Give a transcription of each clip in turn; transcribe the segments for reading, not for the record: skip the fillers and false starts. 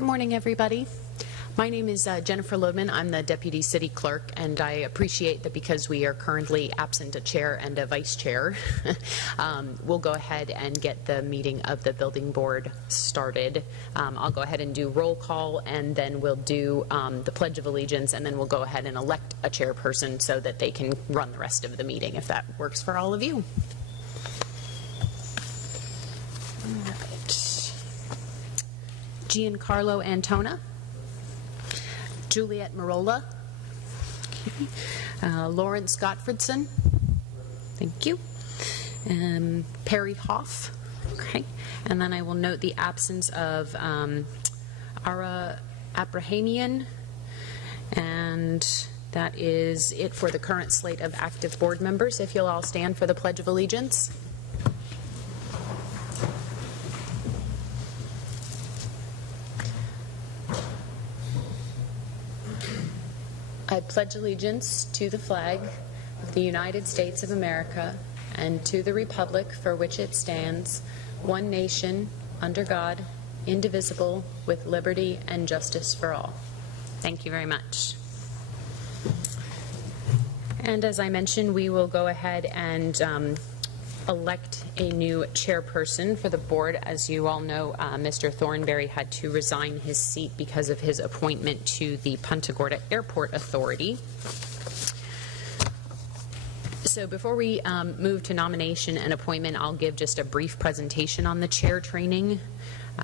Good morning, everybody. My name is Jennifer Lodeman. I'm the Deputy City Clerk, and I appreciate that because we are currently absent a chair and a vice chair, we'll go ahead and get the meeting of the building board started. I'll go ahead and do roll call, and then we'll do the Pledge of Allegiance, and then we'll go ahead and elect a chairperson so that they can run the rest of the meeting, if that works for all of you. All right. Giancarlo Antona, Juliet Marola, Lawrence Gottfredson, thank you, Perry Hoff, okay, and then I will note the absence of Ara Abrahamian, and that is it for the current slate of active board members. If you'll all stand for the Pledge of Allegiance. I pledge allegiance to the flag of the United States of America and to the republic for which it stands, one nation, under God, indivisible, with liberty and justice for all. Thank you very much. And as I mentioned, we will go ahead and elect a new chairperson for the board. As you all know, Mr. Thornberry had to resign his seat because of his appointment to the Punta Gorda Airport Authority. So before we move to nomination and appointment, I'll give just a brief presentation on the chair training.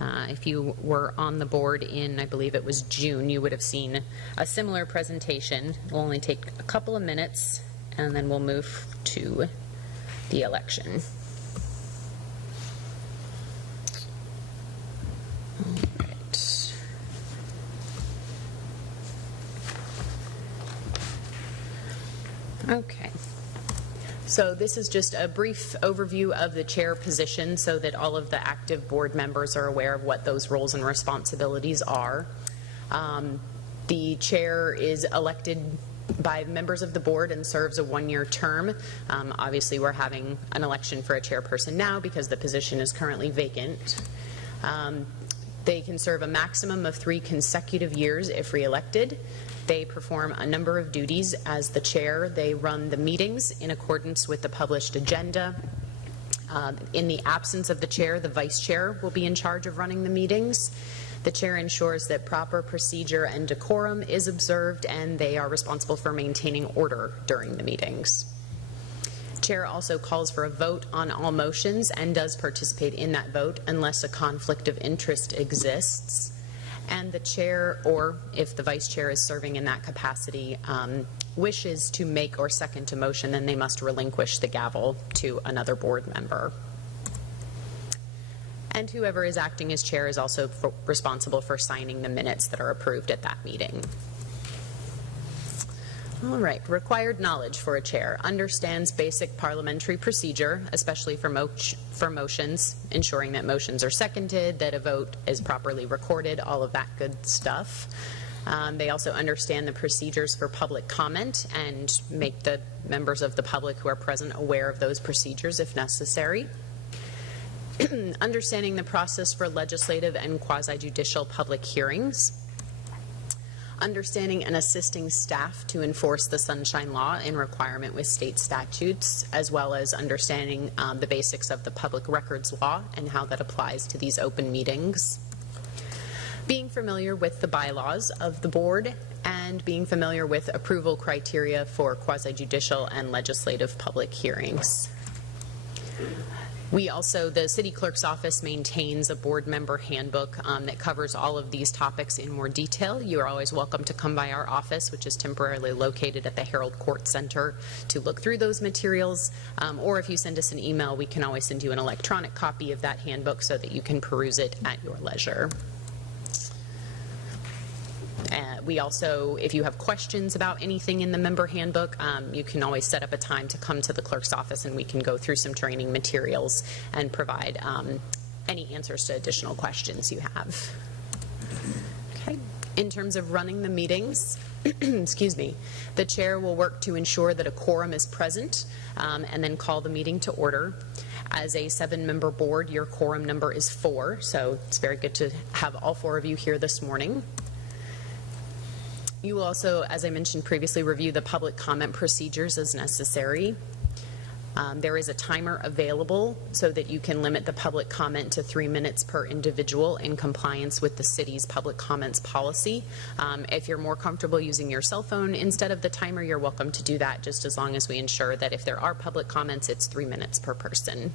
If you were on the board in, I believe it was June, you would have seen a similar presentation. It will only take a couple of minutes, and then we'll move to the election. All right. Okay. So this is just a brief overview of the chair position so that all of the active board members are aware of what those roles and responsibilities are. The chair is elected by members of the board and serves a one-year term. Obviously, we're having an election for a chairperson now because the position is currently vacant. They can serve a maximum of 3 consecutive years if re-elected. They perform a number of duties as the chair. They run the meetings in accordance with the published agenda. In the absence of the chair, the vice chair will be in charge of running the meetings. The chair ensures that proper procedure and decorum is observed, and they are responsible for maintaining order during the meetings. Chair also calls for a vote on all motions and does participate in that vote unless a conflict of interest exists. And the chair, or if the vice chair is serving in that capacity, wishes to make or second a motion, then they must relinquish the gavel to another board member. And whoever is acting as chair is also responsible for signing the minutes that are approved at that meeting. All right, required knowledge for a chair. Understands basic parliamentary procedure, especially for motions, ensuring that motions are seconded, that a vote is properly recorded, all of that good stuff. They also understand the procedures for public comment and make the members of the public who are present aware of those procedures if necessary. Understanding the process for legislative and quasi-judicial public hearings. Understanding and assisting staff to enforce the Sunshine Law in requirement with state statutes, as well as understanding the basics of the Public Records Law and how that applies to these open meetings. Being familiar with the bylaws of the board and being familiar with approval criteria for quasi-judicial and legislative public hearings. We also, the City Clerk's Office maintains a board member handbook that covers all of these topics in more detail. You are always welcome to come by our office, which is temporarily located at the Herald Court Center, to look through those materials. Or if you send us an email, we can always send you an electronic copy of that handbook so that you can peruse it at your leisure. We also, if you have questions about anything in the member handbook, you can always set up a time to come to the clerk's office and we can go through some training materials and provide any answers to additional questions you have. Okay. In terms of running the meetings, excuse me, the chair will work to ensure that a quorum is present and then call the meeting to order. As a 7-member board, your quorum number is 4, so it's very good to have all 4 of you here this morning. You will also, as I mentioned previously, review the public comment procedures as necessary. There is a timer available so that you can limit the public comment to 3 minutes per individual in compliance with the city's public comments policy. If you're more comfortable using your cell phone instead of the timer, you're welcome to do that, just as long as we ensure that if there are public comments, it's 3 minutes per person.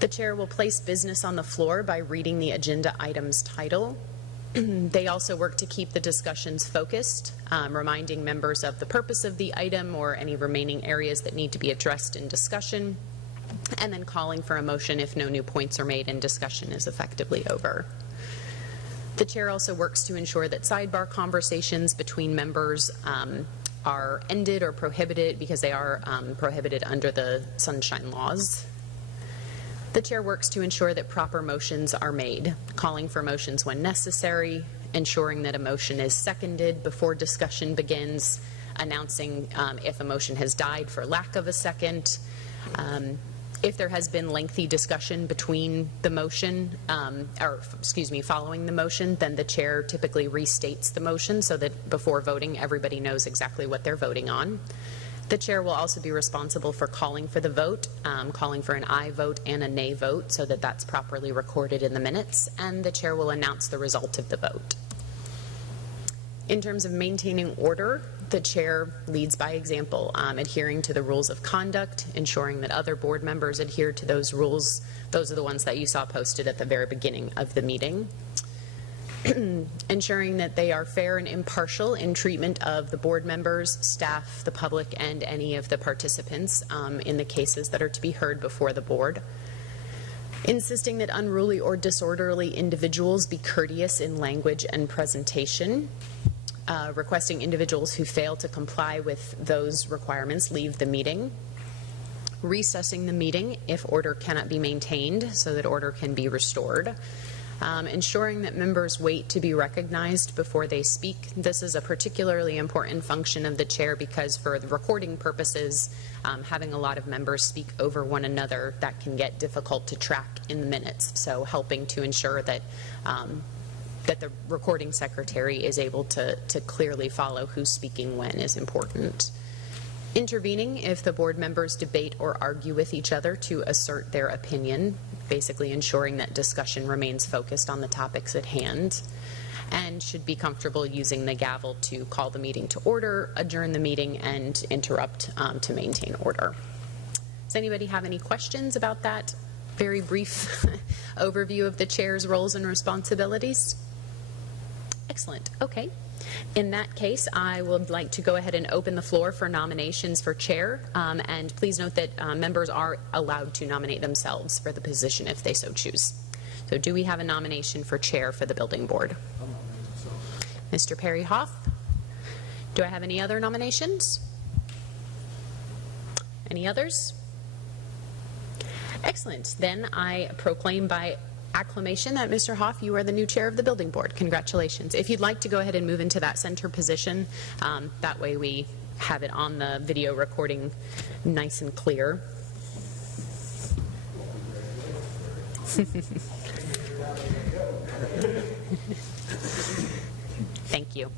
The chair will place business on the floor by reading the agenda item's title. They also work to keep the discussions focused, reminding members of the purpose of the item or any remaining areas that need to be addressed in discussion, and then calling for a motion if no new points are made and discussion is effectively over. The chair also works to ensure that sidebar conversations between members are ended or prohibited, because they are prohibited under the sunshine laws. The chair works to ensure that proper motions are made, calling for motions when necessary, ensuring that a motion is seconded before discussion begins, announcing if a motion has died for lack of a second. If there has been lengthy discussion between the motion, following the motion, then the chair typically restates the motion so that before voting, everybody knows exactly what they're voting on. The chair will also be responsible for calling for the vote, calling for an aye vote and a nay vote so that that's properly recorded in the minutes, and the chair will announce the result of the vote. In terms of maintaining order, the chair leads by example, adhering to the rules of conduct, ensuring that other board members adhere to those rules. Those are the ones that you saw posted at the very beginning of the meeting. Ensuring that they are fair and impartial in treatment of the board members, staff, the public, and any of the participants in the cases that are to be heard before the board. Insisting that unruly or disorderly individuals be courteous in language and presentation. Requesting individuals who fail to comply with those requirements leave the meeting. Recessing the meeting if order cannot be maintained so that order can be restored. Ensuring that members wait to be recognized before they speak. This is a particularly important function of the chair because for the recording purposes, having a lot of members speak over one another, that can get difficult to track in the minutes. So helping to ensure that that the recording secretary is able to clearly follow who's speaking when is important. Intervening if the board members debate or argue with each other to assert their opinion, basically ensuring that discussion remains focused on the topics at hand, and should be comfortable using the gavel to call the meeting to order, adjourn the meeting, and interrupt to maintain order. Does anybody have any questions about that very brief overview of the chair's roles and responsibilities? Excellent. Okay. In that case, I would like to go ahead and open the floor for nominations for chair. And please note that members are allowed to nominate themselves for the position if they so choose. So do we have a nomination for chair for the building board? Mr. Perry Hoff. Do I have any other nominations? Any others? Excellent. Then I proclaim by acclamation that Mr. Hoff, you are the new chair of the building board. Congratulations. If you'd like to go ahead and move into that center position, that way we have it on the video recording nice and clear. Thank you.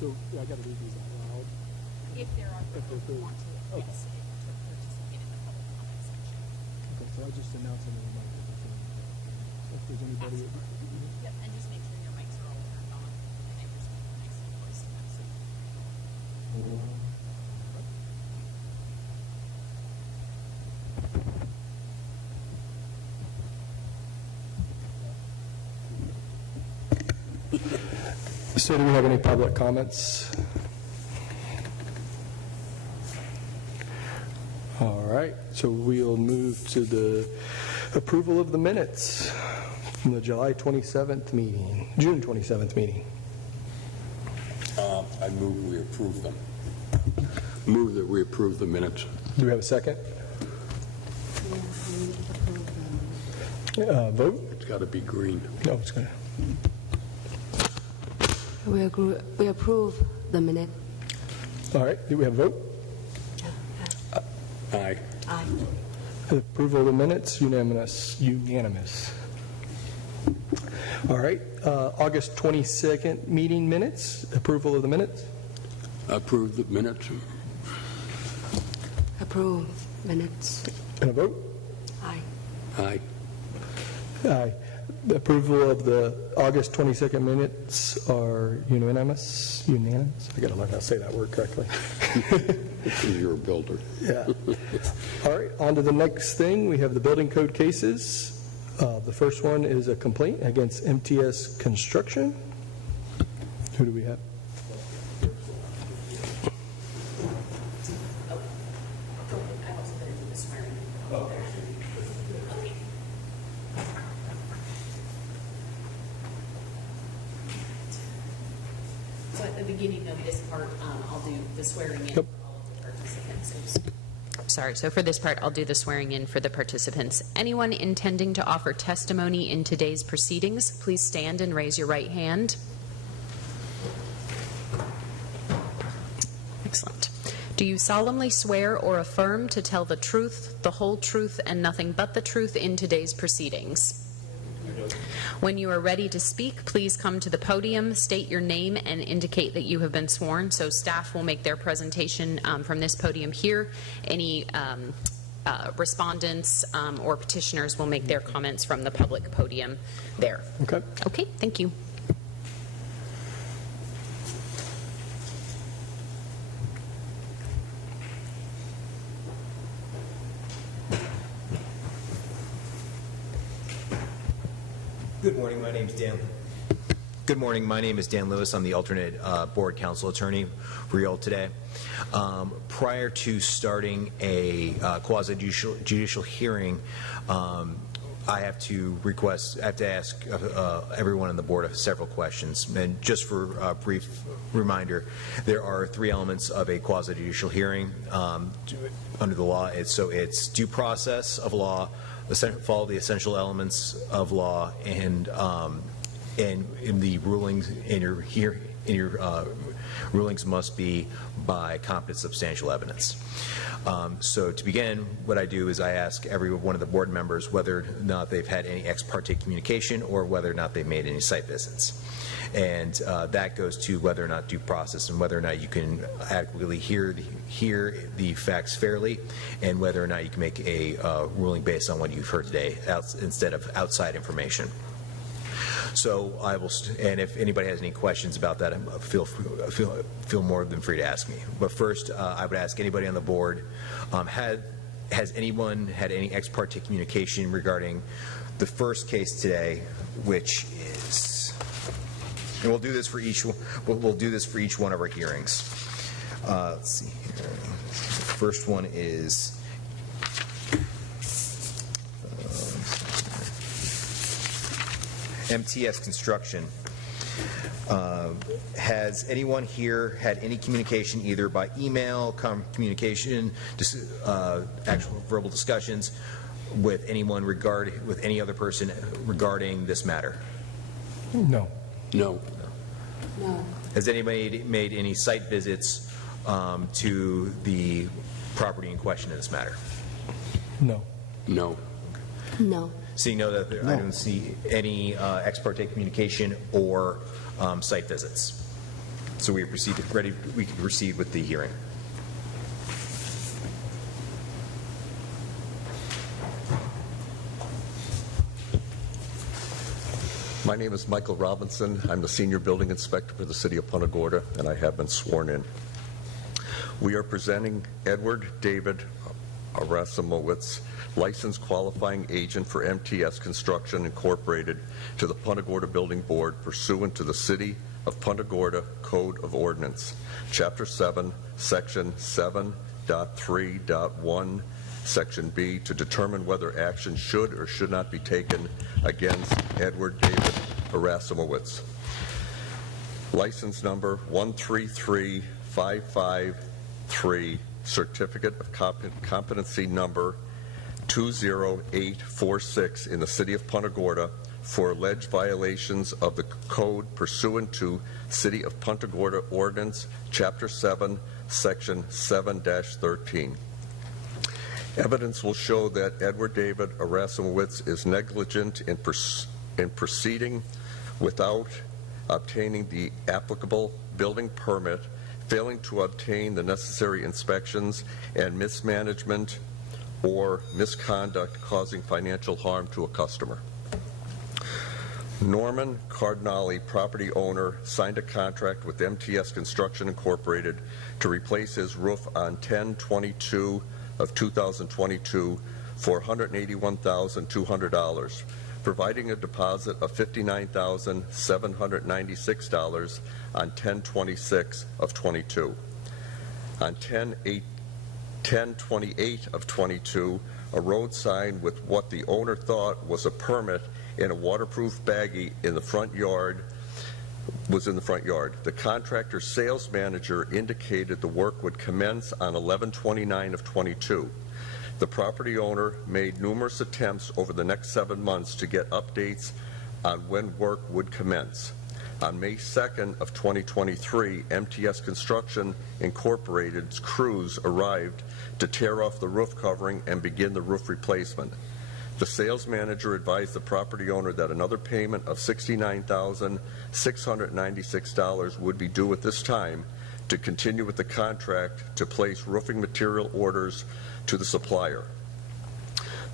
So I got to read these out loud. If there are people who want to participate in the public comment section. Okay, so I just announce them in the mic. If there's anybody. Yep, and just make sure your mics are all turned on and they just make a nice voice. So do we have any public comments? All right, so we'll move to the approval of the minutes from the July 27th meeting, June 27th meeting. I move we approve them. Move that we approve the minutes. Do we have a second? Vote? It's got to be green. No, it's going to. We approve the minute. All right, do we have a vote? Aye. Aye. Approval of the minutes, unanimous. All right, August 22nd meeting minutes, approval of the minutes. Approve the minutes. Approve minutes. And a vote? Aye. Aye. Aye. The approval of the August 22nd minutes are unanimous. Unanimous? I got to learn how to say that word correctly. Because you're a builder. Yeah. All right, on to the next thing. We have the building code cases. The first one is a complaint against MTS Construction. Who do we have? So at the beginning of this part, I'll do the swearing in. Yep. Sorry, so for this part, I'll do the swearing in for the participants. Anyone intending to offer testimony in today's proceedings, please stand and raise your right hand. Excellent. Do you solemnly swear or affirm to tell the truth, the whole truth, and nothing but the truth in today's proceedings? When you are ready to speak, please come to the podium, state your name, and indicate that you have been sworn. So staff will make their presentation from this podium here. Any respondents or petitioners will make their comments from the public podium there. Okay. Okay, thank you. Good morning. My name's Dan. Good morning. My name is Dan Lewis. I'm the alternate board counsel attorney for y'all today. Prior to starting a quasi-judicial hearing, I have to ask everyone on the board several questions. And just for a brief reminder, there are 3 elements of a quasi-judicial hearing under the law. It's due process of law, follow the essential elements of law, and in the rulings in your rulings must be by competent substantial evidence. So to begin, what I do is I ask every one of the board members whether or not they've had any ex parte communication or whether or not they've made any site visits. And that goes to whether or not due process and whether or not you can adequately hear the facts fairly, and whether or not you can make a ruling based on what you've heard today instead of outside information. So I will, and if anybody has any questions about that, feel more than free to ask me. But first, I would ask anybody on the board, has anyone had any ex parte communication regarding the first case today, which is, and we'll do this for each one of our hearings. Let's see here. First one is MTS Construction. Has anyone here had any communication, either by email, communication, actual verbal discussions with anyone with any other person regarding this matter? No. No. No. Has anybody made any site visits to the property in question in this matter? No. No. No. Seeing no, that I don't see any ex parte communication or site visits. So we can proceed with the hearing. My name is Michael Robinson. I'm the Senior Building Inspector for the City of Punta Gorda, and I have been sworn in. We are presenting Edward David Arasimowicz, licensed qualifying agent for MTS Construction Incorporated, to the Punta Gorda Building Board pursuant to the City of Punta Gorda Code of Ordinance, Chapter 7, Section 7.3.1, Section B, to determine whether action should or should not be taken against Edward David Arasimowicz. License number 133553, certificate of competency number 20846 in the City of Punta Gorda for alleged violations of the code pursuant to City of Punta Gorda Ordinance, Chapter 7, Section 7-13. Evidence will show that Edward David Arasimowicz is negligent in proceeding without obtaining the applicable building permit, failing to obtain the necessary inspections, and mismanagement or misconduct causing financial harm to a customer. Norman Cardinale, property owner, signed a contract with MTS Construction Incorporated to replace his roof on 10/22 of 2022 for $181,200, providing a deposit of $59,796 on 10/26 of 22. On 10/28 of 22, a road sign with what the owner thought was a permit in a waterproof baggie in the front yard was in the front yard. The contractor's sales manager indicated the work would commence on 11/29 of 22. The property owner made numerous attempts over the next 7 months to get updates on when work would commence. On May 2nd of 2023, MTS Construction Incorporated's crews arrived to tear off the roof covering and begin the roof replacement. The sales manager advised the property owner that another payment of $69,696 would be due at this time to continue with the contract to place roofing material orders to the supplier.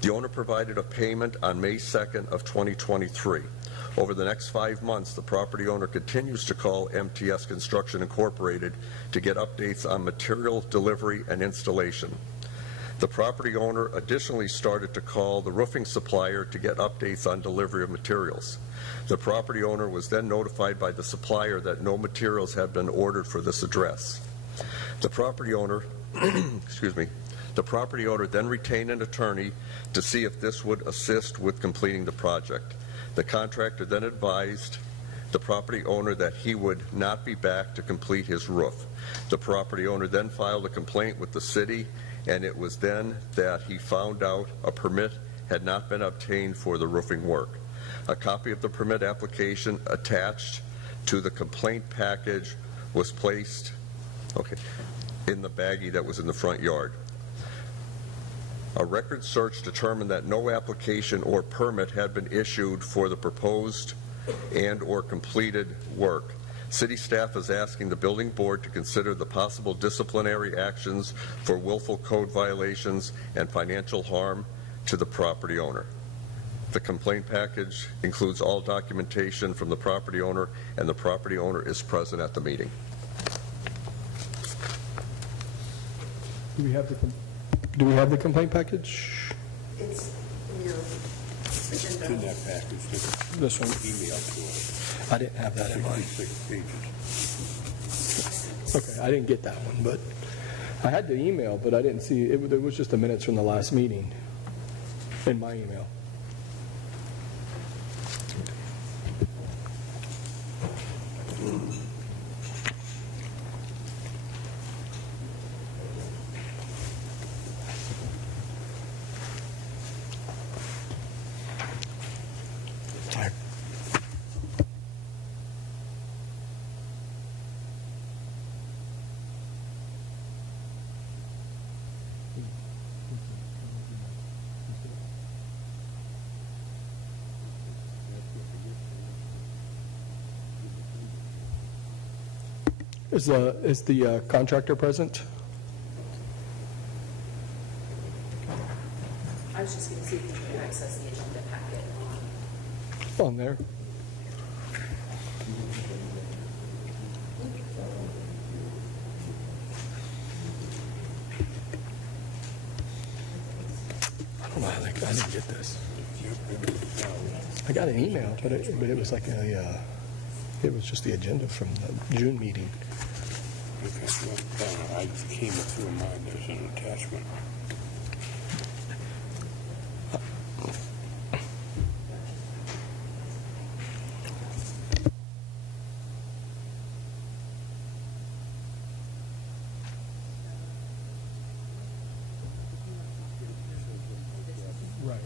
The owner provided a payment on May 2nd of 2023. Over the next 5 months, the property owner continues to call MTS Construction Incorporated to get updates on material delivery and installation. The property owner additionally started to call the roofing supplier to get updates on delivery of materials. The property owner was then notified by the supplier that no materials had been ordered for this address. The property owner, the property owner then retained an attorney to see if this would assist with completing the project. The contractor then advised the property owner that he would not be back to complete his roof. The property owner then filed a complaint with the city, and it was then that he found out a permit had not been obtained for the roofing work. A copy of the permit application attached to the complaint package was placed in the baggie that was in the front yard. A record search determined that no application or permit had been issued for the proposed and or completed work. City staff is asking the building board to consider the possible disciplinary actions for willful code violations and financial harm to the property owner. The complaint package includes all documentation from the property owner, and the property owner is present at the meeting. Do we have the complaint package? It's in your It's in agenda. that package, This one. email to us, I didn't have that in mind. 66 pages. Okay, I didn't get that one, but I had the email, but I didn't see, it was just the minutes from the last meeting in my email. Sorry. Is the contractor present? I was just going to see if you could access the agenda packet. On there? I don't know how I didn't get this. I got an email, but it was like it was just the agenda from the June meeting. Okay, well, I came through mine as an attachment. Right.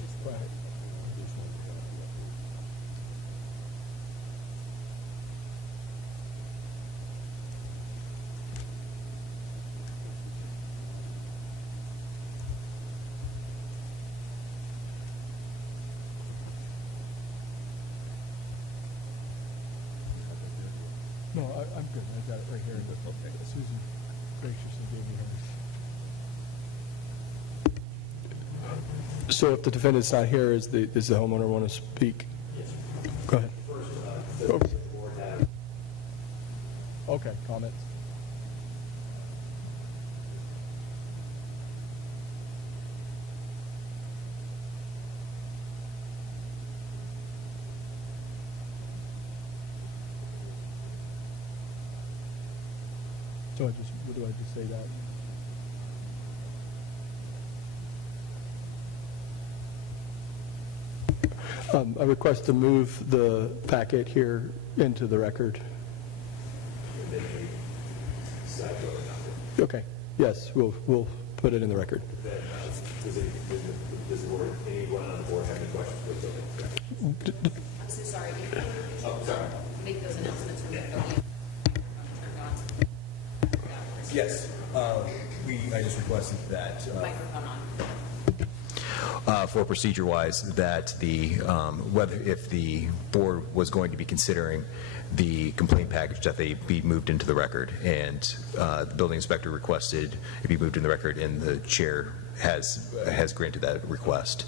No, I'm good. I got it right here. Susan graciously gave me hers. So if the defendant's not here, does the homeowner want to speak? Yes. Go ahead. First, okay, comments? So what do I just say that? I request to move the packet here into the record. Okay, yes, we'll put it in the record. Does anyone on the board have any questions, please? I'm so sorry. Oh, sorry. Make those announcements from the podium. Yes, I just requested that. Microphone on. For procedure-wise, that whether if the board was going to be considering the complaint package, that they be moved into the record, and the building inspector requested it be moved in the record, and the chair has granted that request.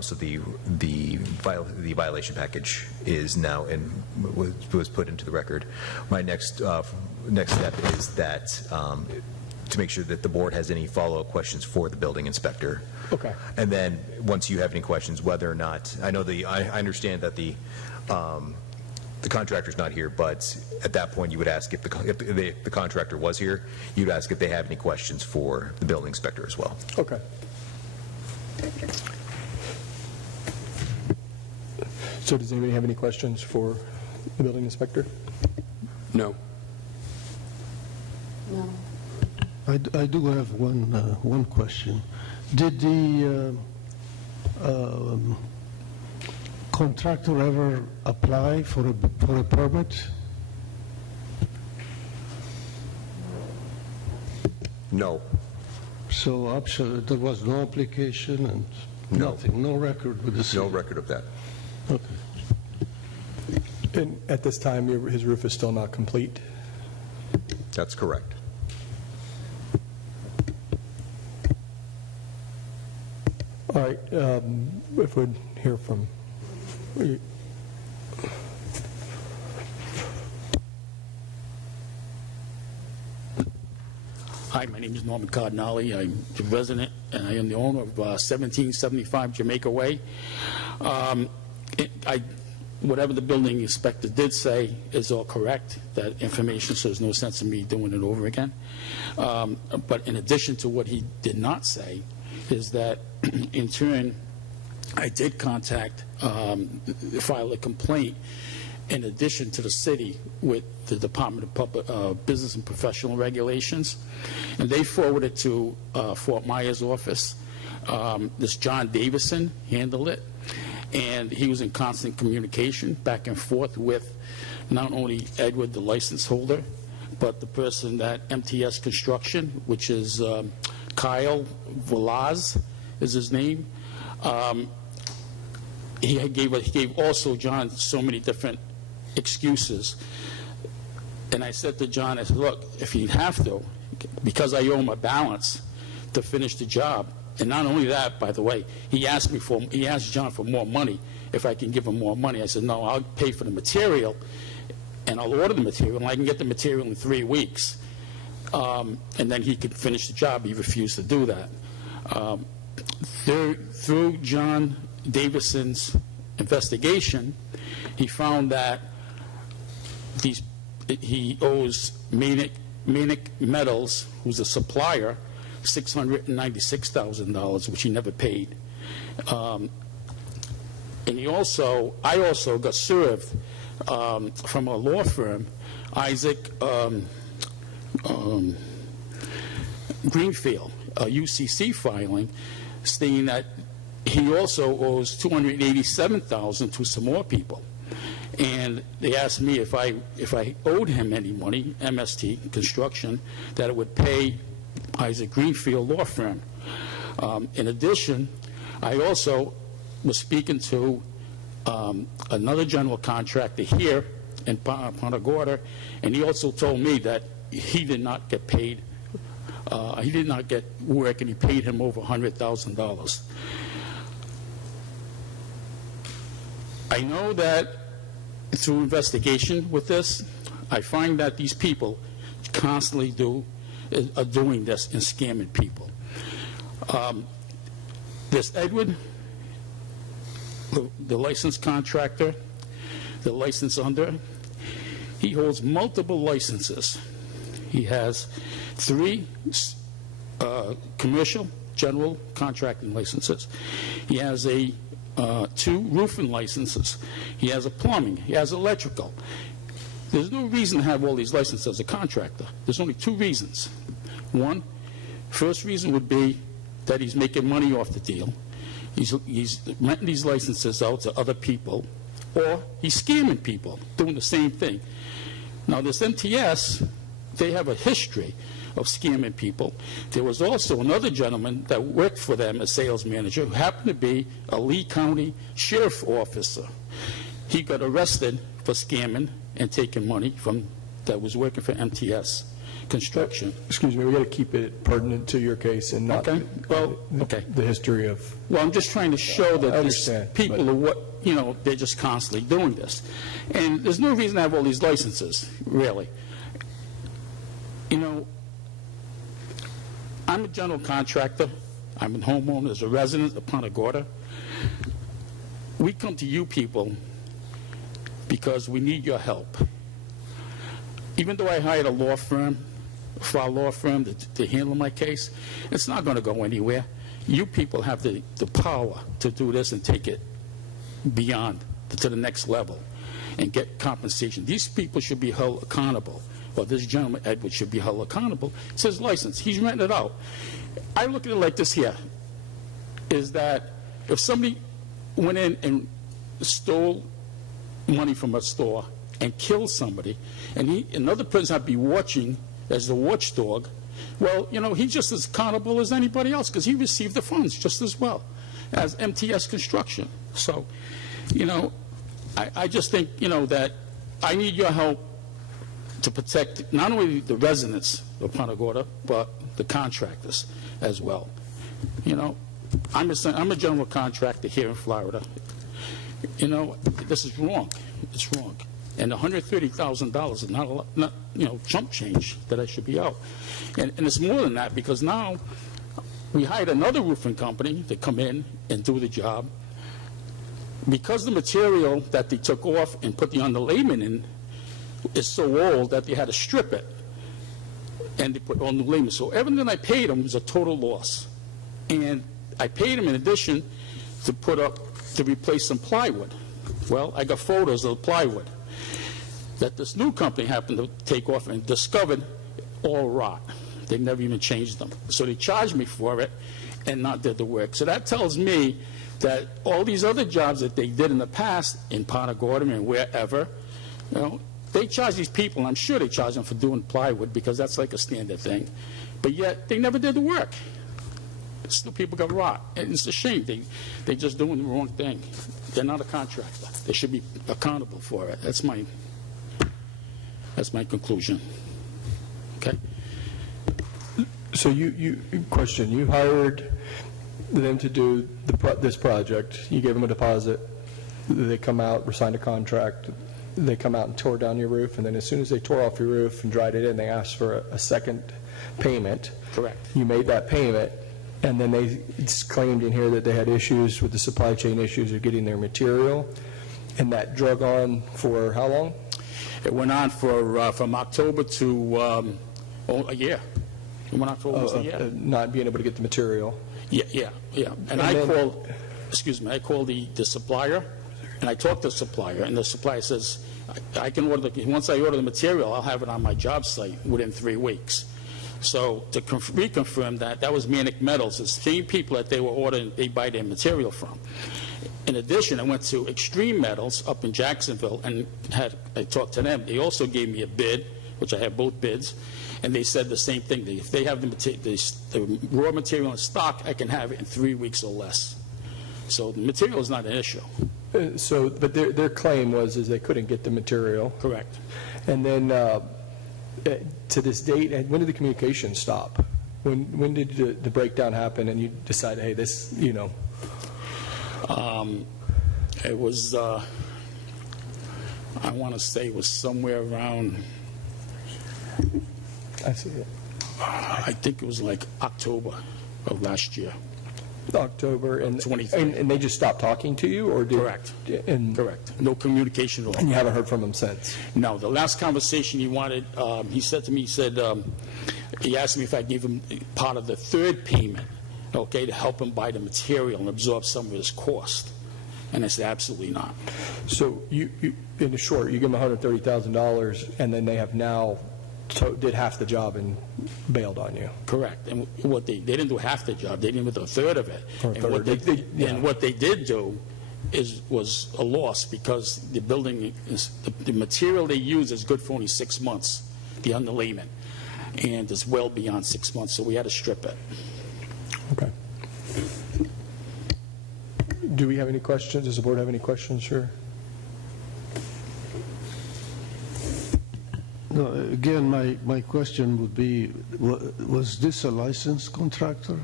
So the violation package is now was put into the record. My next step is that to make sure that the board has any follow-up questions for the building inspector. Okay. And then once you have any questions, whether or not I understand that the contractor's not here, but at that point you would ask if the contractor was here, you'd ask if they have any questions for the building inspector as well. Okay. So does anybody have any questions for the building inspector? No. No. I do have one question. Did the contractor ever apply for a permit? No. So there was no application and No. nothing, no record with the city? No record of that. Okay. And at this time, his roof is still not complete? That's correct. All right, if we'd hear from... Hi, my name is Norman Cardinale. I'm a resident, and I am the owner of 1775 Jamaica Way. Whatever the building inspector did say is all correct, that information, so there's no sense in me doing it over again. But in addition to what he did not say, is that in turn, I did file a complaint in addition to the city with the Department of Public Business and Professional Regulations, and they forwarded to Fort Myers office. This John Davison handled it, and he was in constant communication back and forth with not only Edward, the license holder, but the person at MTS Construction, which is Kyle Velaz is his name. He gave also John so many different excuses. And I said to John, I said, look, if you have to, because I owe him a balance to finish the job, and not only that, by the way, he asked John for more money, if I can give him more money. I said, no, I'll pay for the material, and I'll order the material, and I can get the material in 3 weeks. And then he could finish the job. He refused to do that. Through John Davison's investigation, he found that he owes Manic Metals, who's a supplier, $696,000, which he never paid. And I also got served from a law firm, Isaac Greenfield, a UCC filing, stating that he also owes $287,000 to some more people. And they asked me if I owed him any money, MST Construction, that it would pay Isaac Greenfield law firm. In addition, I also was speaking to another general contractor here in Punta Gorda, and he also told me that he did not get paid. He did not get work, and he paid him over $100,000. I know that through investigation with this, I find that these people constantly are doing this and scamming people. This Edward, the licensed contractor, the license under, he holds multiple licenses. He has 3 commercial general contracting licenses. He has 2 roofing licenses. He has a plumbing. He has electrical. There's no reason to have all these licenses as a contractor. There's only 2 reasons. First reason would be that he's making money off the deal. He's renting these licenses out to other people, or he's scamming people, doing the same thing. Now, this MTS, they have a history of scamming people. There was also another gentleman that worked for them as sales manager who happened to be a Lee County sheriff officer. He got arrested for scamming and taking money that was working for MTS Construction. Excuse me, we got to keep it pertinent to your case and not the history of... Well, I'm just trying to show that these people are they're just constantly doing this. And there's no reason to have all these licenses, really. I'm a general contractor. I'm a homeowner, as a resident of Punta Gorda. We come to you people because we need your help. Even though I hired a law firm to handle my case, it's not going to go anywhere. You people have the power to do this and take it beyond to the next level and get compensation. These people should be held accountable. Well, this gentleman, Edward, should be held accountable. It's his license. He's renting it out. I look at it like this here, is that if somebody went in and stole money from a store and killed somebody, and another person had to be watching as the watchdog, well, he's just as accountable as anybody else because he received the funds just as well as MTS Construction. So, I just think, that I need your help to protect not only the residents of Punta Gorda, but the contractors as well. I'm a general contractor here in Florida. This is wrong. It's wrong. And $130,000 is not a lot, chump change that I should be out. And it's more than that, because now we hired another roofing company to come in and do the job. Because the material that they took off and put the underlayment in is so old that they had to strip it, and they put on the layment. So everything I paid them was a total loss. And I paid them in addition to replace some plywood. Well, I got photos of the plywood that this new company happened to take off and discovered all rot. They never even changed them. So they charged me for it and not did the work. So that tells me that all these other jobs that they did in the past in Punta Gorda and wherever, they charge these people, and I'm sure they charge them for doing plywood because that's like a standard thing, but yet they never did the work. Still people got rot, and it's a shame. They're just doing the wrong thing. They're not a contractor. They should be accountable for it. That's my... That's my conclusion. Okay? So question, you hired them to do this project, you gave them a deposit, they come out, signed a contract, they come out and tore down your roof, and then as soon as they tore off your roof and dried it in, they asked for a second payment. Correct. You made that payment, and then they claimed in here that they had issues with the supply chain issues of getting their material, and that drug on for how long? It went on for, from October to, a year. It went on for almost a year. Not being able to get the material. Yeah. And I called, I called the supplier, and I talked to the supplier, and the supplier says, I can order, once I order the material, I'll have it on my job site within 3 weeks. So to reconfirm that was Manic Metals, the same people that they were ordering, they buy their material from. In addition, I went to Extreme Metals up in Jacksonville and I talked to them. They also gave me a bid, which I have both bids, and they said the same thing. If they have the raw material in stock, I can have it in 3 weeks or less. So the material is not an issue. But their claim was they couldn't get the material. Correct. And then to this date, when did the communication stop? When did the breakdown happen and you decided, hey, this, It was, I want to say it was somewhere around, I see it. I think it was like October of last year. October, and 23rd. and they just stopped talking to you, or did? Correct. And Correct. No communication at all. you haven't heard from them since? No, the last conversation he wanted, he said to me, he asked me if I give him part of the third payment, okay, to help him buy the material and absorb some of his cost. And I said, absolutely not. So you in short, you give them $130,000, and then they have now did half the job and bailed on you. Correct. And what they didn't do half the job, they didn't do a third of it. Or a And third. what they did do was a loss, because the building is, the material they use is good for only 6 months, the underlayment, and it's well beyond 6 months, so we had to strip it. Okay. Do we have any questions? Does the board have any questions? Sure. No, again, my question would be, was this a licensed contractor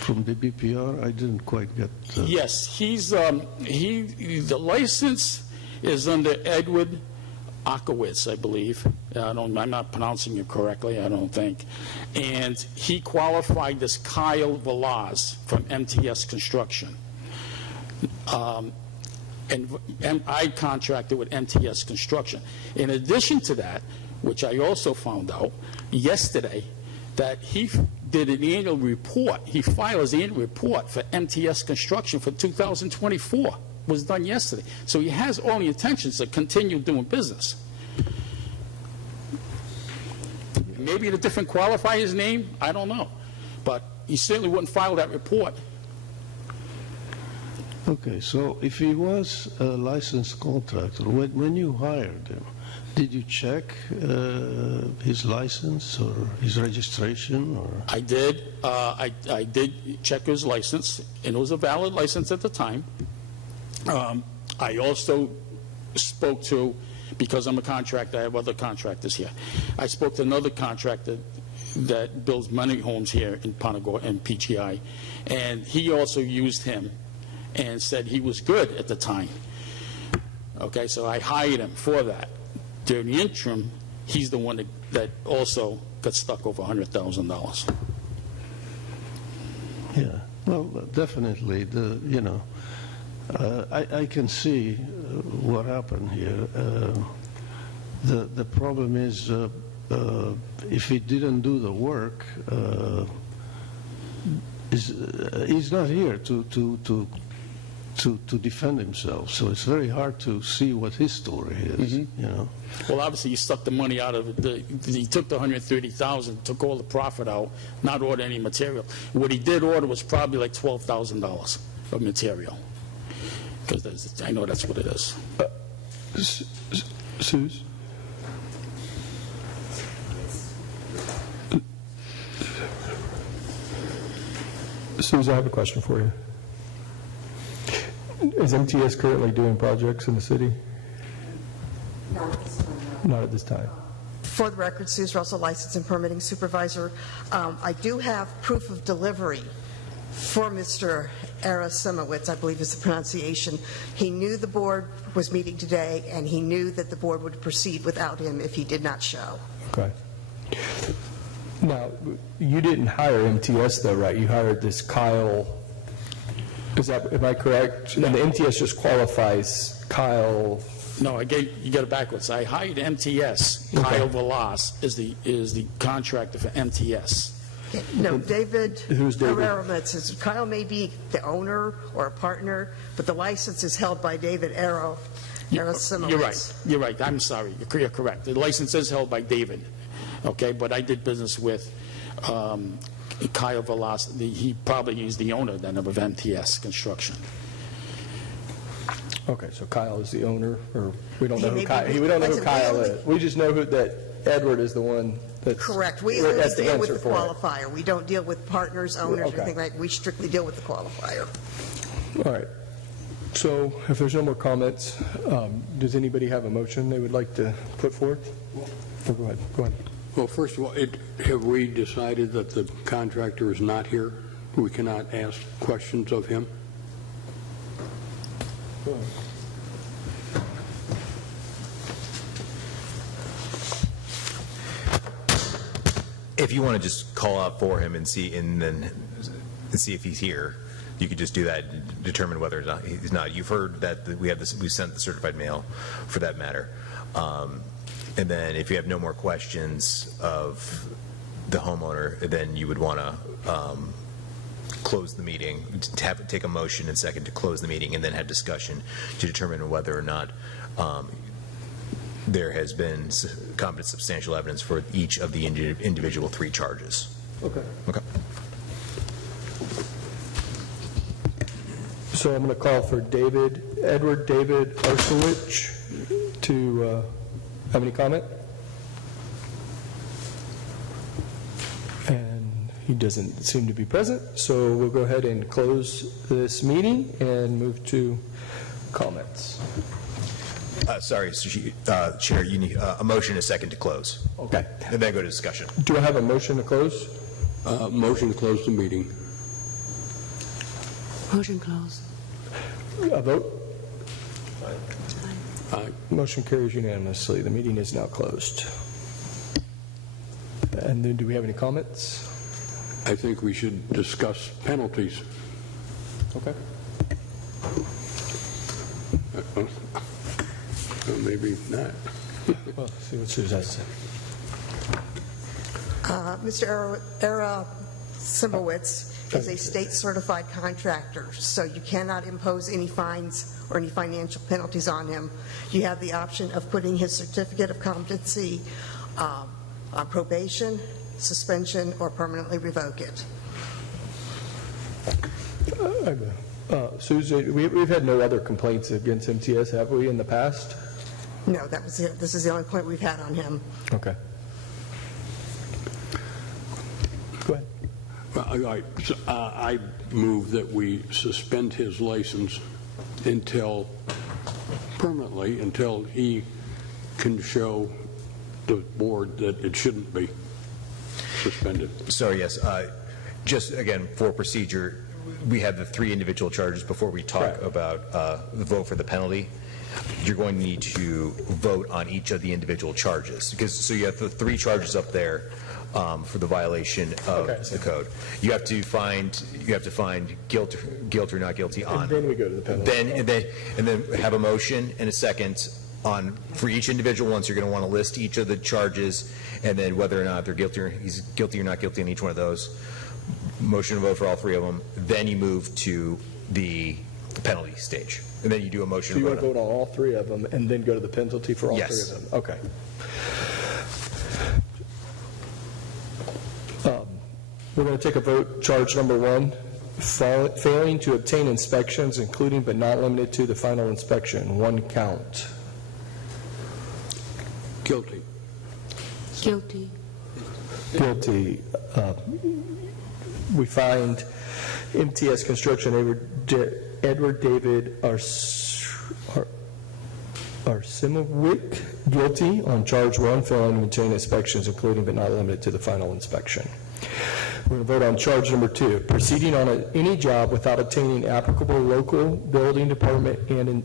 from the BPR? I didn't quite get Yes, the license is under Edward Akowitz, I believe. I'm not pronouncing it correctly, I don't think. And he qualified as Kyle Velaz from MTS Construction. And I contracted with MTS Construction. In addition to that, which I also found out yesterday, that he did an annual report. He filed his annual report for MTS Construction for 2024. Was done yesterday. So he has all the intentions to continue doing business. Maybe a different qualifier's name, I don't know. But he certainly wouldn't file that report. Okay, so if he was a licensed contractor, when you hired him, did you check his license or his registration? Or? I did. I did check his license, and it was a valid license at the time. I also spoke to, because I'm a contractor, I have other contractors here. I spoke to another contractor that builds many homes here in Punta and PGI, and he also used him and said he was good at the time. Okay, so I hired him for that. During the interim, he's the one that also got stuck over $100,000. Yeah, well, definitely, I can see what happened here. The problem is, if he didn't do the work, he's not here to defend himself, so it's very hard to see what his story is. Well, obviously, he stuck the money out of it. He took the $130,000, took all the profit out, not order any material. What he did order was probably like $12,000 of material, because I know that's what it is. Suze? Suze, I have a question for you. Is MTS currently doing projects in the city? Not this one, no. Not at this time. For the record, Suze Russell, License and Permitting Supervisor. I do have proof of delivery for Mr. Arasimowicz, I believe is the pronunciation. He knew the board was meeting today, and he knew that the board would proceed without him if he did not show. Okay. Now, you didn't hire MTS though, right? You hired this Kyle, am I correct? And the MTS just qualifies Kyle. No, you got it backwards. I hired MTS. Okay. Kyle Velas is the contractor for MTS. No, David Who's David? Arasimowicz. Kyle may be the owner or a partner, but the license is held by David Arasimowicz. You're right. I'm sorry. You're correct. The license is held by David, okay? But I did business with Kyle Velas. He probably is the owner then of MTS Construction. Okay, so Kyle is the owner, or we don't He know may who be- Kyle, we don't know who listen, Kyle we- is. We just know that Edward is the one that's. Correct. We only that's the deal with answer the for it. qualifier. We don't deal with partners, owners, Okay. or anything like that. We strictly deal with the qualifier. All right. So if there's no more comments, does anybody have a motion they would like to put forth? Oh, go ahead. Well, first of all, have we decided that the contractor is not here? We cannot ask questions of him? If you want to just call out for him and see if he's here, you could just do that, and determine whether or not he's not. You've heard that we sent the certified mail for that matter. And then if you have no more questions of the homeowner, then you would want to close the meeting, take a motion and second to close the meeting, and then have discussion to determine whether or not there has been competent substantial evidence for each of the individual 3 charges. Okay. Okay. So I'm going to call for Edward David Arsiewicz to have any comment? And he doesn't seem to be present, so we'll go ahead and close this meeting and move to comments. Sorry, Chair, you need a motion and a second to close, Okay. and then go to discussion. Do I have a motion to close? Motion to close the meeting. Motion closed. A vote? Aye. Motion carries unanimously. The meeting is now closed. And then do we have any comments? I think we should discuss penalties. Okay. Well, maybe not. Well, see what Susan has to say. Mr. Arasimowicz is a state-certified contractor, so you cannot impose any fines or any financial penalties on him. You have the option of putting his certificate of competency on probation, suspension, or permanently revoke it. Susan, we've had no other complaints against MTS, have we, in the past? No, that was it. This is the only point we've had on him. Okay. Go ahead. I move that we suspend his license permanently until he can show the board that it shouldn't be suspended. So yes, just again, for procedure, we have the 3 individual charges before we talk about the vote for the penalty. You're going to need to vote on each of the individual charges, so you have the 3 charges up there for the violation of the code. You have to find guilt or not guilty on. And then we go to the penalty. And then have a motion and a second on for each individual ones. You're going to want to list each of the charges and then whether or not he's guilty or not guilty on each one of those. Motion to vote for all 3 of them. Then you move to the penalty stage. And then you do a motion So you to want to vote on all 3 of them and then go to the penalty for all 3 Yes. of them? Okay. We're going to take a vote. Charge number 1, failing to obtain inspections, including but not limited to the final inspection. 1 count. Guilty. Guilty. Guilty. We find MTS Construction, Edward David Arsimowicz guilty on charge 1, failing to maintain inspections, including but not limited to the final inspection. We're going to vote on charge number 2, proceeding on any job without obtaining applicable local building department and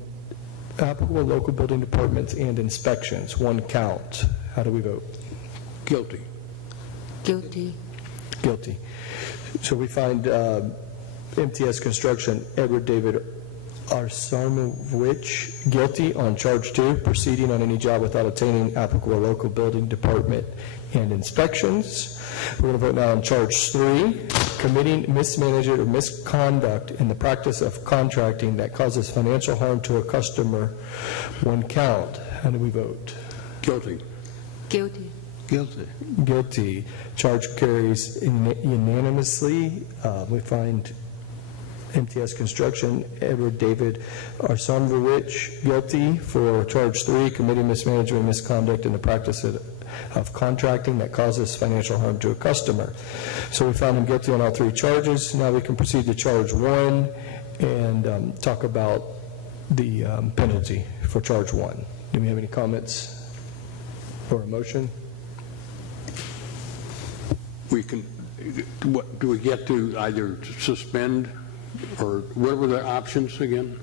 applicable local building departments and inspections. 1 count. How do we vote? Guilty. Guilty. Guilty. So we find MTS Construction, Edward David Arsimowicz guilty on charge 2, proceeding on any job without obtaining applicable local building department and inspections. We're going to vote now on charge 3, committing mismanagement or misconduct in the practice of contracting that causes financial harm to a customer. 1 count. How do we vote? Guilty. Guilty. Guilty. Guilty. Charge carries unanimously. We find MTS Construction, Edward David Arsimowicz guilty for charge 3, committing mismanagement and misconduct in the practice of contracting that causes financial harm to a customer. So we found him guilty on all 3 charges. Now we can proceed to charge 1 and talk about the penalty for charge 1. Do we have any comments or a motion? We can, what, do we get to either suspend or what were the options again?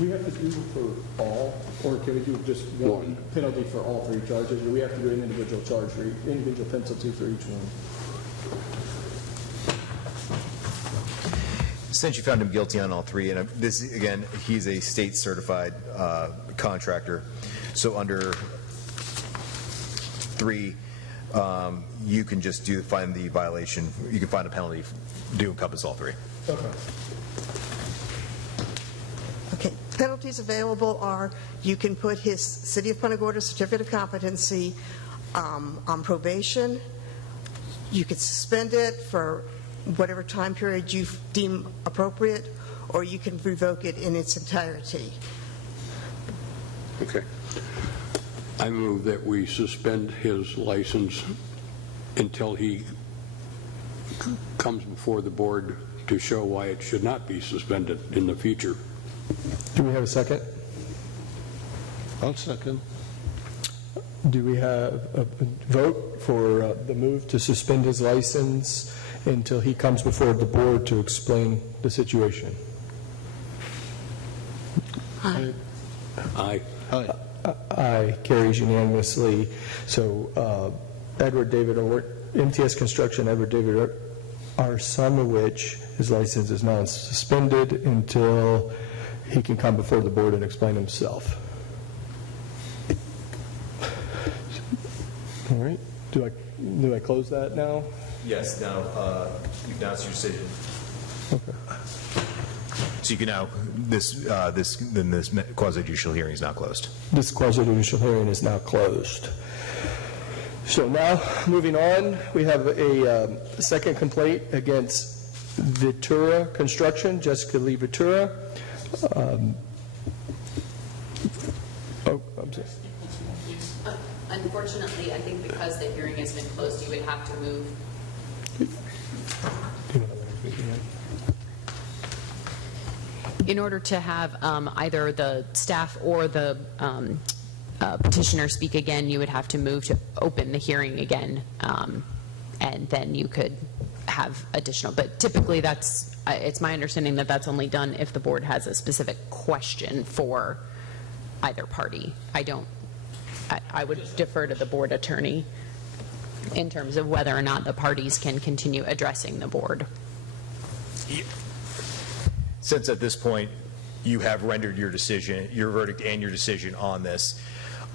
We have to do for all, or can we do just one penalty for all 3 charges? Or we have to do an individual charge for individual penalty for each one? Since you found him guilty on all 3, and this, again, he's a state certified contractor, so under 3, you can just find the violation, you can find a penalty, do encompass all 3. Okay. Okay, penalties available are, you can put his City of Punta Gorda certificate of competency on probation, you could suspend it for whatever time period you deem appropriate, or you can revoke it in its entirety. Okay. I move that we suspend his license until he comes before the board to show why it should not be suspended in the future. Do we have a second? I'll second. Do we have a vote for the move to suspend his license until he comes before the board to explain the situation? Aye. Aye. Aye. Aye, carries unanimously. So Edward David, MTS Construction, Edward David Arsimowicz, his license is now suspended until he can come before the board and explain himself. All right, do I close that now? Yes, now, you've announced your decision. Okay. So you can now, this quasi-judicial hearing is now closed. This quasi-judicial hearing is now closed. So now, moving on, we have a second complaint against Vitura Construction, Jessica Lee Vitura. I'm sorry. Unfortunately, I think because the hearing has been closed, you would have to move. In order to have either the staff or the petitioner speak again, you would have to move to open the hearing again, and then you could have additional. But typically, it's my understanding that that's only done if the board has a specific question for either party. I would defer to the board attorney in terms of whether or not the parties can continue addressing the board. Since at this point, you have rendered your decision, your verdict and your decision on this,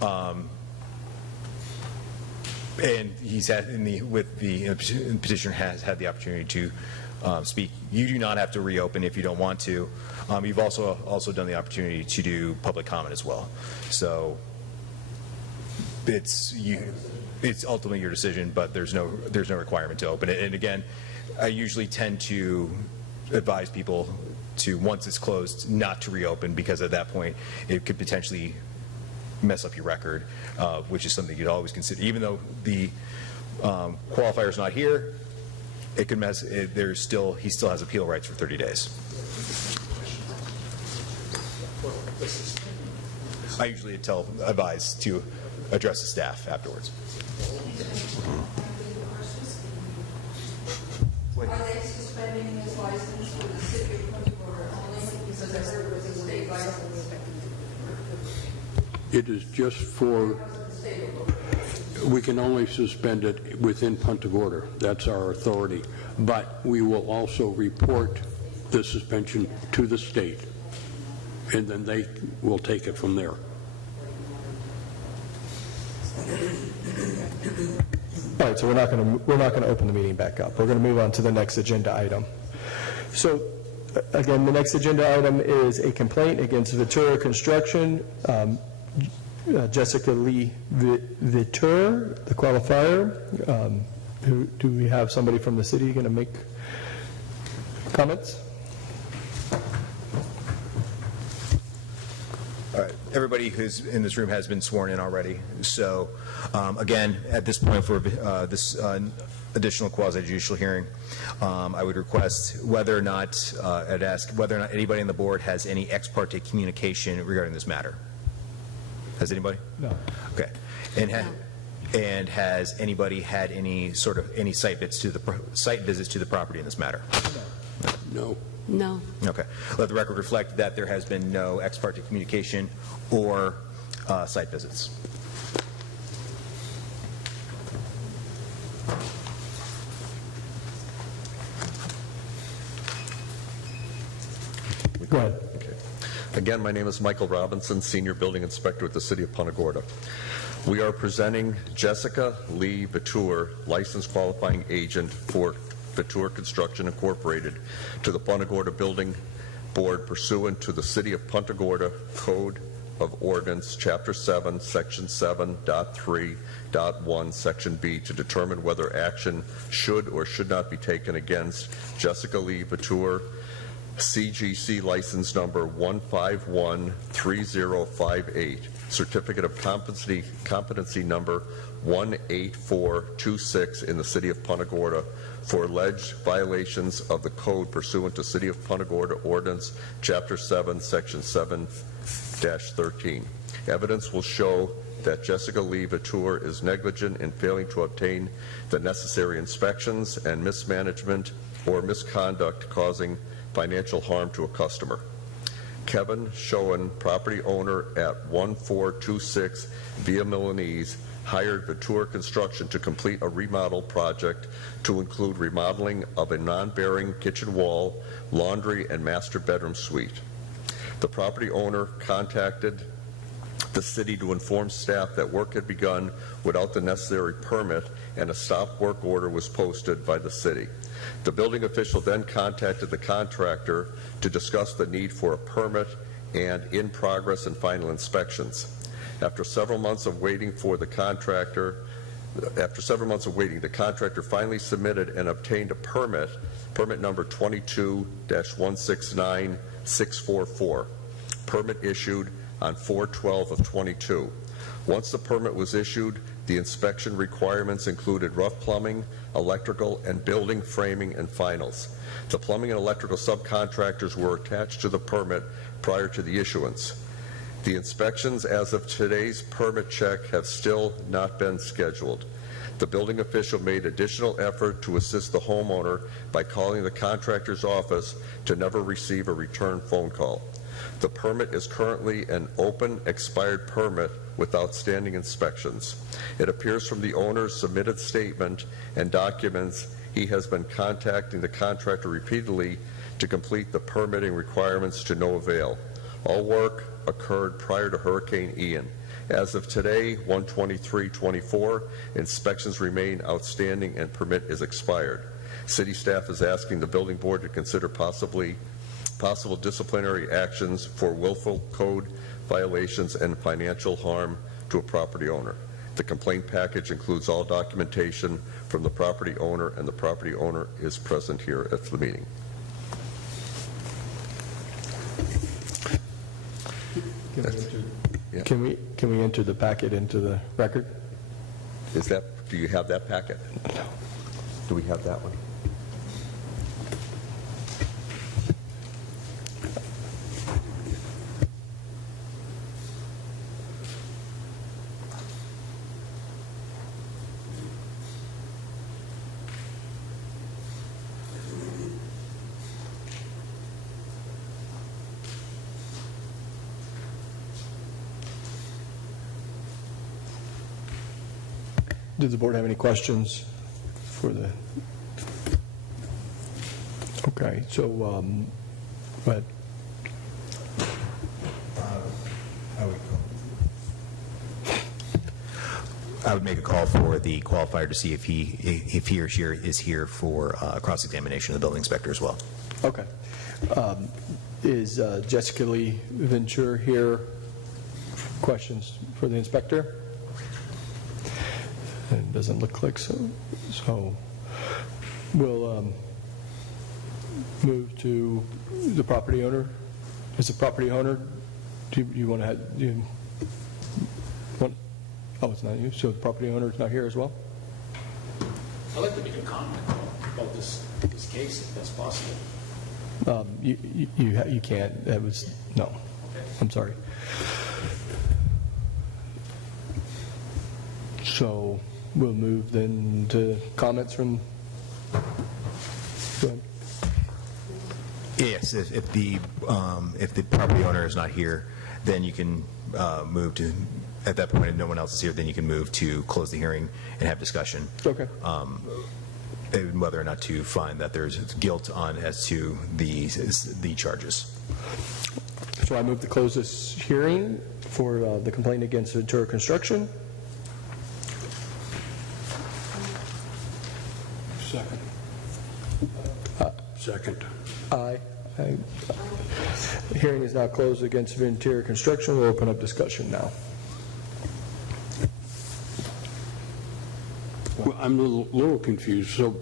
and he's had the petitioner has had the opportunity to speak. You do not have to reopen if you don't want to. You've also done the opportunity to do public comment as well. So it's ultimately your decision, but there's no requirement to open it. And again, I usually tend to advise people to, once it's closed, not to reopen, because at that point it could potentially mess up your record, which is something you'd always consider. Even though the qualifier's not here, it could mess. He still has appeal rights for 30 days. I usually advise to address the staff afterwards. Are they suspending his license for the city of Punta Gorda only because I heard it was a state license? It is just for, we can only suspend it within Punta Gorda. That's our authority. But we will also report the suspension to the state, and then they will take it from there. All right, so we're not going to open the meeting back up. We're going to move on to the next agenda item. So, again, the next agenda item is a complaint against Ventura Construction. Jessica Lee Vitur, the qualifier. Do we have somebody from the city going to make comments? All right. Everybody who's in this room has been sworn in already. So, again, at this point for this additional quasi-judicial hearing, I would request whether or not, I'd ask whether or not anybody on the board has any ex parte communication regarding this matter. Has anybody? No. Okay. And has anybody had any sort of site visits to the property in this matter? No. No. Okay. Let the record reflect that there has been no ex parte communication or site visits. Go ahead. Okay. Again, my name is Michael Robinson, Senior Building Inspector with the City of Punta Gorda. We are presenting Jessica Lee Vitur, licensed qualifying agent for Ventura Construction Incorporated, to the Punta Gorda Building Board pursuant to the City of Punta Gorda Code of Ordinance, Chapter 7, Section 7.3.1, Section B, to determine whether action should or should not be taken against Jessica Lee Vitur, CGC license number 1513058, certificate of competency number 18426 in the City of Punta Gorda for alleged violations of the code pursuant to City of Punta Gorda Ordinance, Chapter 7, Section 7-13. Evidence will show that Jessica Lee Vitur is negligent in failing to obtain the necessary inspections and mismanagement or misconduct causing financial harm to a customer. Kevin Schoen, property owner at 1426 Via Milanese, hired Ventura Construction to complete a remodel project to include remodeling of a non-bearing kitchen wall, laundry, and master bedroom suite. The property owner contacted the city to inform staff that work had begun without the necessary permit, and a stop work order was posted by the city. The building official then contacted the contractor to discuss the need for a permit and in-progress and final inspections. After several months of waiting the contractor finally submitted and obtained a permit number 22-169644. Permit issued on 4/12 of 22. Once the permit was issued, the inspection requirements included rough plumbing, electrical, and building framing and finals. The plumbing and electrical subcontractors were attached to the permit prior to the issuance. The inspections as of today's permit check have still not been scheduled. The building official made additional effort to assist the homeowner by calling the contractor's office to never receive a return phone call. The permit is currently an open, expired permit with outstanding inspections. It appears from the owner's submitted statement and documents he has been contacting the contractor repeatedly to complete the permitting requirements to no avail. All work occurred prior to Hurricane Ian. As of today, 1/23/24, inspections remain outstanding and permit is expired. City staff is asking the building board to consider possible disciplinary actions for willful code violations and financial harm to a property owner. The complaint package includes all documentation from the property owner, and the property owner is present here at the meeting. Can we enter the packet into the record? Do you have that packet? No. Do we have that one? Did the board have any questions for the? Okay, so, go ahead. I would make a call for the qualifier to see if he or she is here for cross-examination of the building inspector as well. Okay. Is Jessica Lee Ventura here? Questions for the inspector? It doesn't look like so. So we'll move to the property owner. Is the property owner, do you want to have, do you want, oh, it's not you, so the property owner is not here as well? I'd like to make a comment about this case, if that's possible. You can't, that was, no. Okay. I'm sorry. So we'll move then to comments from, go ahead. Yes, if the property owner is not here, then you can move to, at that point, if no one else is here, then you can move to close the hearing and have discussion. Okay. Whether or not to find that there's guilt on as to the charges. So I move to close this hearing for the complaint against Ventura Construction. Second. Second. Aye. The hearing is now closed against Ventura Construction. We'll open up discussion now. Well, I'm a little confused. So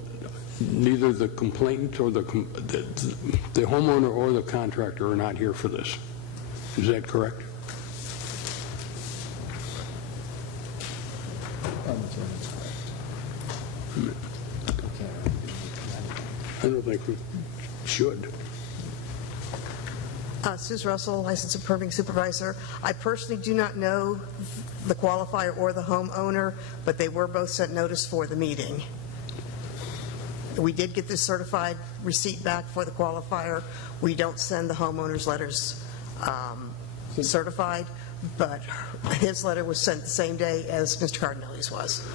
neither the complainant or the homeowner or the contractor are not here for this. Is that correct? I don't think we should. Suze Russell, licensed and permitting supervisor. I personally do not know the qualifier or the homeowner, but they were both sent notice for the meeting. We did get the certified receipt back for the qualifier. We don't send the homeowner's letters certified, but his letter was sent the same day as Mr. Cardinelli's was.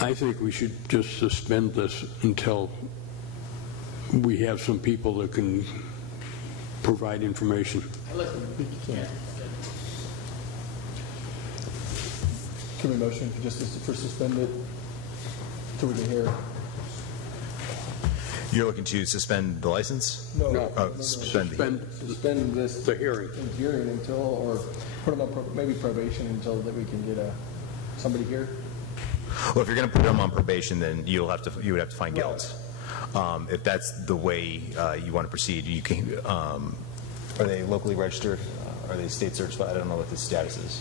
I think we should just suspend this until we have some people that can provide information. Can we motion for suspended till we can hear? You're looking to suspend the license? No. Suspend this. The hearing. Hearing until, or put them on maybe probation until that we can get somebody here? Well, if you're going to put them on probation, then you would have to find guilt. If that's the way you want to proceed, you can. Are they locally registered? Are they state certified? I don't know what the status is.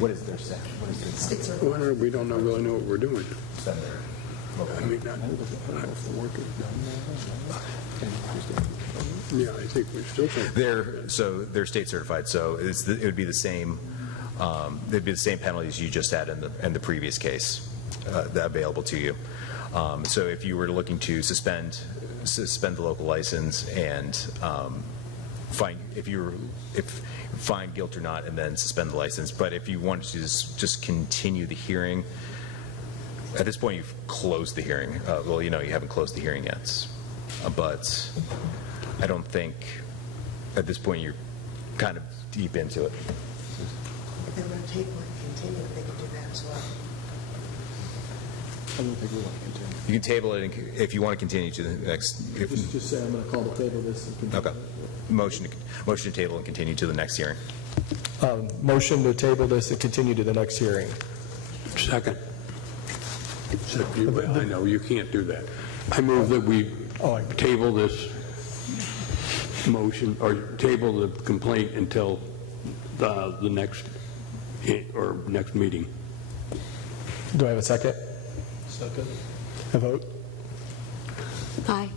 What is their status? State certified. Well, we don't really know what we're doing. I mean, yeah, I think we still think. They're state certified, so it would be the same. They'd be the same penalties you just had in the previous case that available to you. So if you were looking to suspend the local license and find guilt or not, and then suspend the license. But if you wanted to just continue the hearing, at this point you've closed the hearing. Well, you haven't closed the hearing yet, but I don't think at this point you're kind of deep into it. If they want to table and continue, they can do that as well. I don't think we want to continue. You can table it if you want to continue to the next. Just say I'm going to call the table this. And continue. Okay. Motion to table and continue to the next hearing. Motion to table this and continue to the next hearing. Second. I know, you can't do that. I move that we table this motion, or table the complaint until the next meeting. Do I have a second? Second. A vote? Aye.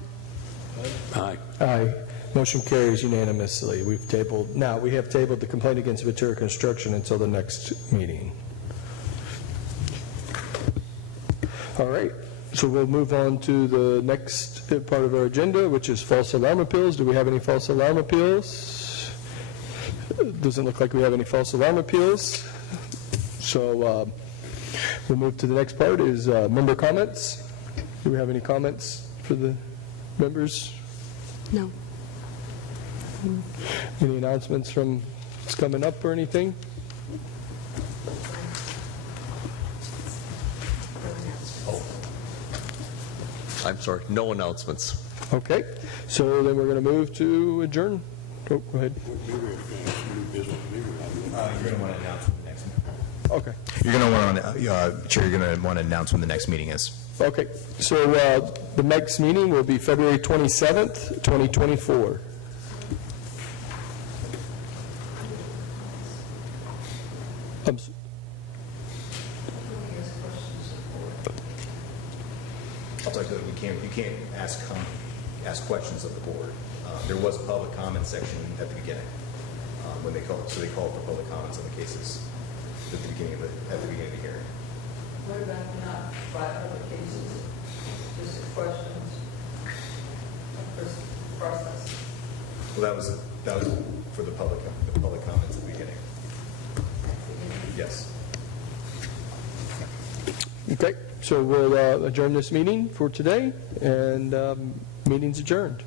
Aye. Aye. Motion carries unanimously. We have tabled the complaint against Ventura Construction until the next meeting. All right. So we'll move on to the next part of our agenda, which is false alarm appeals. Do we have any false alarm appeals? Doesn't look like we have any false alarm appeals. So we'll move to the next part is member comments. Do we have any comments for the members? No. Any announcements from what's coming up or anything? I'm sorry, no announcements. Okay, so then we're going to move to adjourn. Oh, go ahead. You're going to want to announce when the next meeting. Okay. You're going to want to, Chair, you're going to want to announce when the next meeting is. Okay, so the next meeting will be February 27th, 2024. I'll tell you that you can't ask questions of the board. There was a public comment section at the beginning when they called, so they called for public comments on the cases at the beginning of the hearing. What about not by other cases, just questions, process? Well, that was for the public comments at the beginning. Yes. Okay, so we'll adjourn this meeting for today, and meeting's adjourned.